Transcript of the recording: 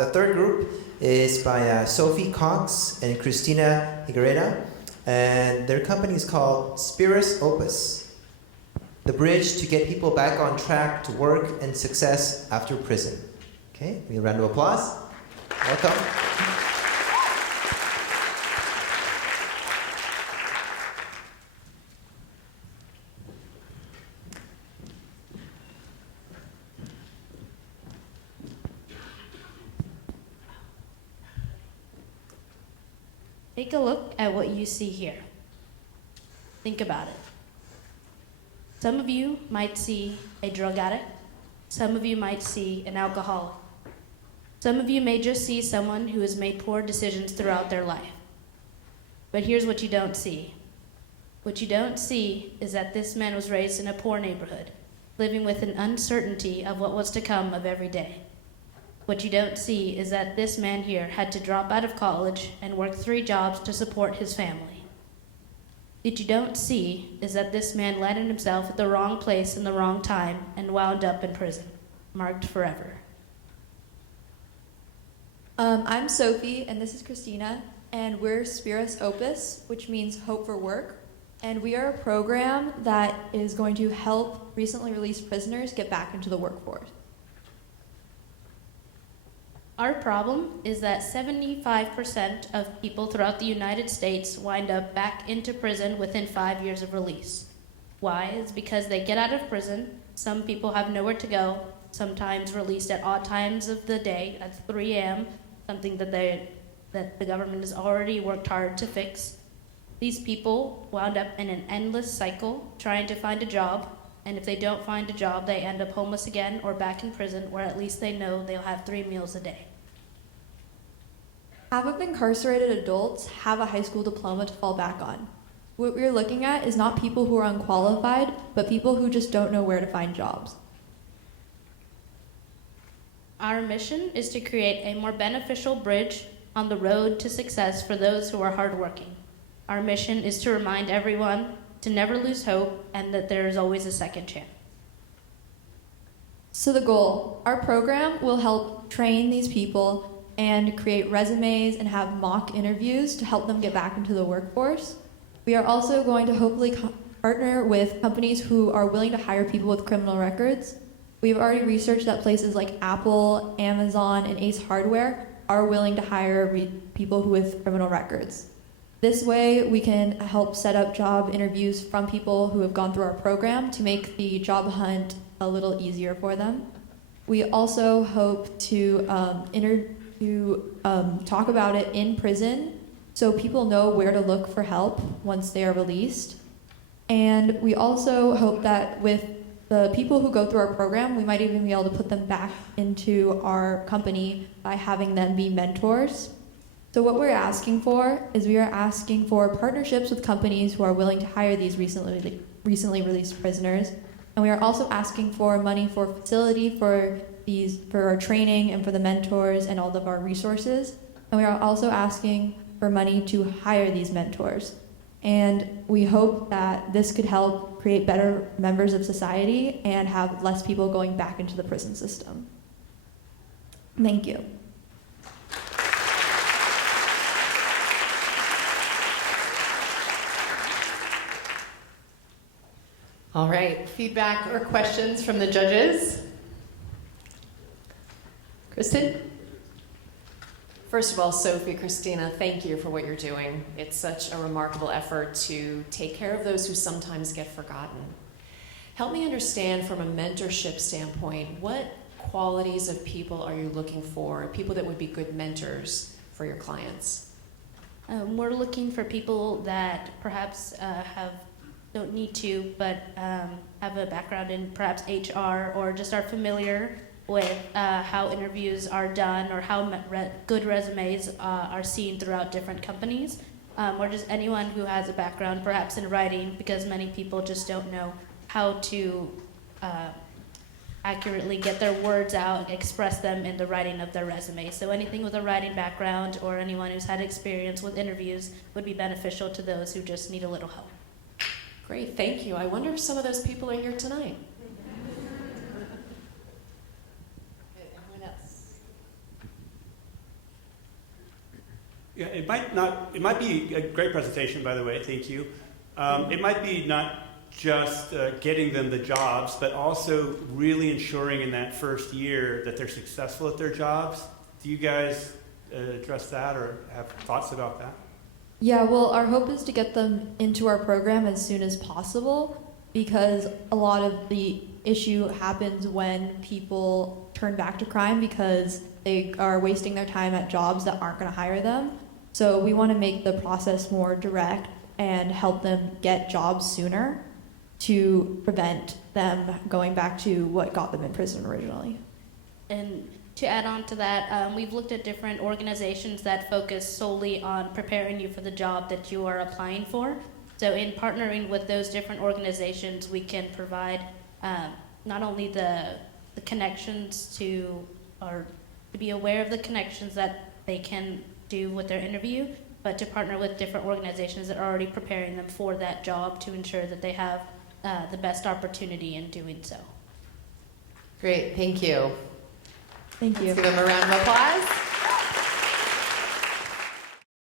The third group is by Sophie Cox and Cristina Higuereta, and their company is called Spiros Opus, the bridge to get people back on track to work and success after prison. Okay, give me a round of applause. Welcome. Take a look at what you see here. Think about it. Some of you might see a drug addict. Some of you might see an alcoholic. Some of you may just see someone who has made poor decisions throughout their life. But here's what you don't see. What you don't see is that this man was raised in a poor neighborhood, living with an uncertainty of what was to come of every day. What you don't see is that this man here had to drop out of college and work 3 jobs to support his family. What you don't see is that this man landed himself at the wrong place in the wrong time and wound up in prison, marked forever. I'm Sophie, and this is Christina, and we're Spiros Opus, which means Hope for Work. And we are a program that is going to help recently released prisoners get back into the workforce. Our problem is that 75% of people throughout the United States wind up back into prison within 5 years of release. Why? It's because they get out of prison. Some people have nowhere to go, sometimes released at odd times of the day, at 3 a.m., something that the government has already worked hard to fix. These people wound up in an endless cycle trying to find a job, and if they don't find a job, they end up homeless again or back in prison, where at least they know they'll have 3 meals a day. Half of incarcerated adults have a high school diploma to fall back on. What we're looking at is not people who are unqualified, but people who just don't know where to find jobs. Our mission is to create a more beneficial bridge on the road to success for those who are hardworking. Our mission is to remind everyone to never lose hope and that there is always a second chance. So the goal, our program will help train these people and create resumes and have mock interviews to help them get back into the workforce. We are also going to hopefully partner with companies who are willing to hire people with criminal records. We've already researched that places like Apple, Amazon, and Ace Hardware are willing to hire people with criminal records. This way, we can help set up job interviews from people who have gone through our program to make the job hunt a little easier for them. We also hope to talk about it in prison so people know where to look for help once they are released. And we also hope that with the people who go through our program, we might even be able to put them back into our company by having them be mentors. So what we're asking for is we are asking for partnerships with companies who are willing to hire these recently released prisoners. And we are also asking for money for facility for our training and for the mentors and all of our resources. And we are also asking for money to hire these mentors. And we hope that this could help create better members of society and have less people going back into the prison system. Thank you. All right, feedback or questions from the judges? Kristen? First of all, Sophie, Christina, thank you for what you're doing. It's such a remarkable effort to take care of those who sometimes get forgotten. Help me understand from a mentorship standpoint, what qualities of people are you looking for, people that would be good mentors for your clients? We're looking for people that perhaps don't need to, but have a background in perhaps HR or just are familiar with how interviews are done or how good resumes are seen throughout different companies, or just anyone who has a background perhaps in writing, because many people just don't know how to accurately get their words out, express them in the writing of their resume. So anything with a writing background or anyone who's had experience with interviews would be beneficial to those who just need a little help. Great, thank you. I wonder if some of those people are here tonight. Anyone else? Yeah, it might be a great presentation, by the way, thank you. It might be not just getting them the jobs, but also really ensuring in that first year that they're successful at their jobs. Do you guys address that or have thoughts about that? Yeah, well, our hope is to get them into our program as soon as possible because a lot of the issue happens when people turn back to crime because they are wasting their time at jobs that aren't going to hire them. So we want to make the process more direct and help them get jobs sooner to prevent them going back to what got them in prison originally. And to add on to that, we've looked at different organizations that focus solely on preparing you for the job that you are applying for. So in partnering with those different organizations, we can provide not only the connections to be aware of the connections that they can do with their interview, but to partner with different organizations that are already preparing them for that job to ensure that they have the best opportunity in doing so. Great, thank you. Thank you. Let's give them a round of applause.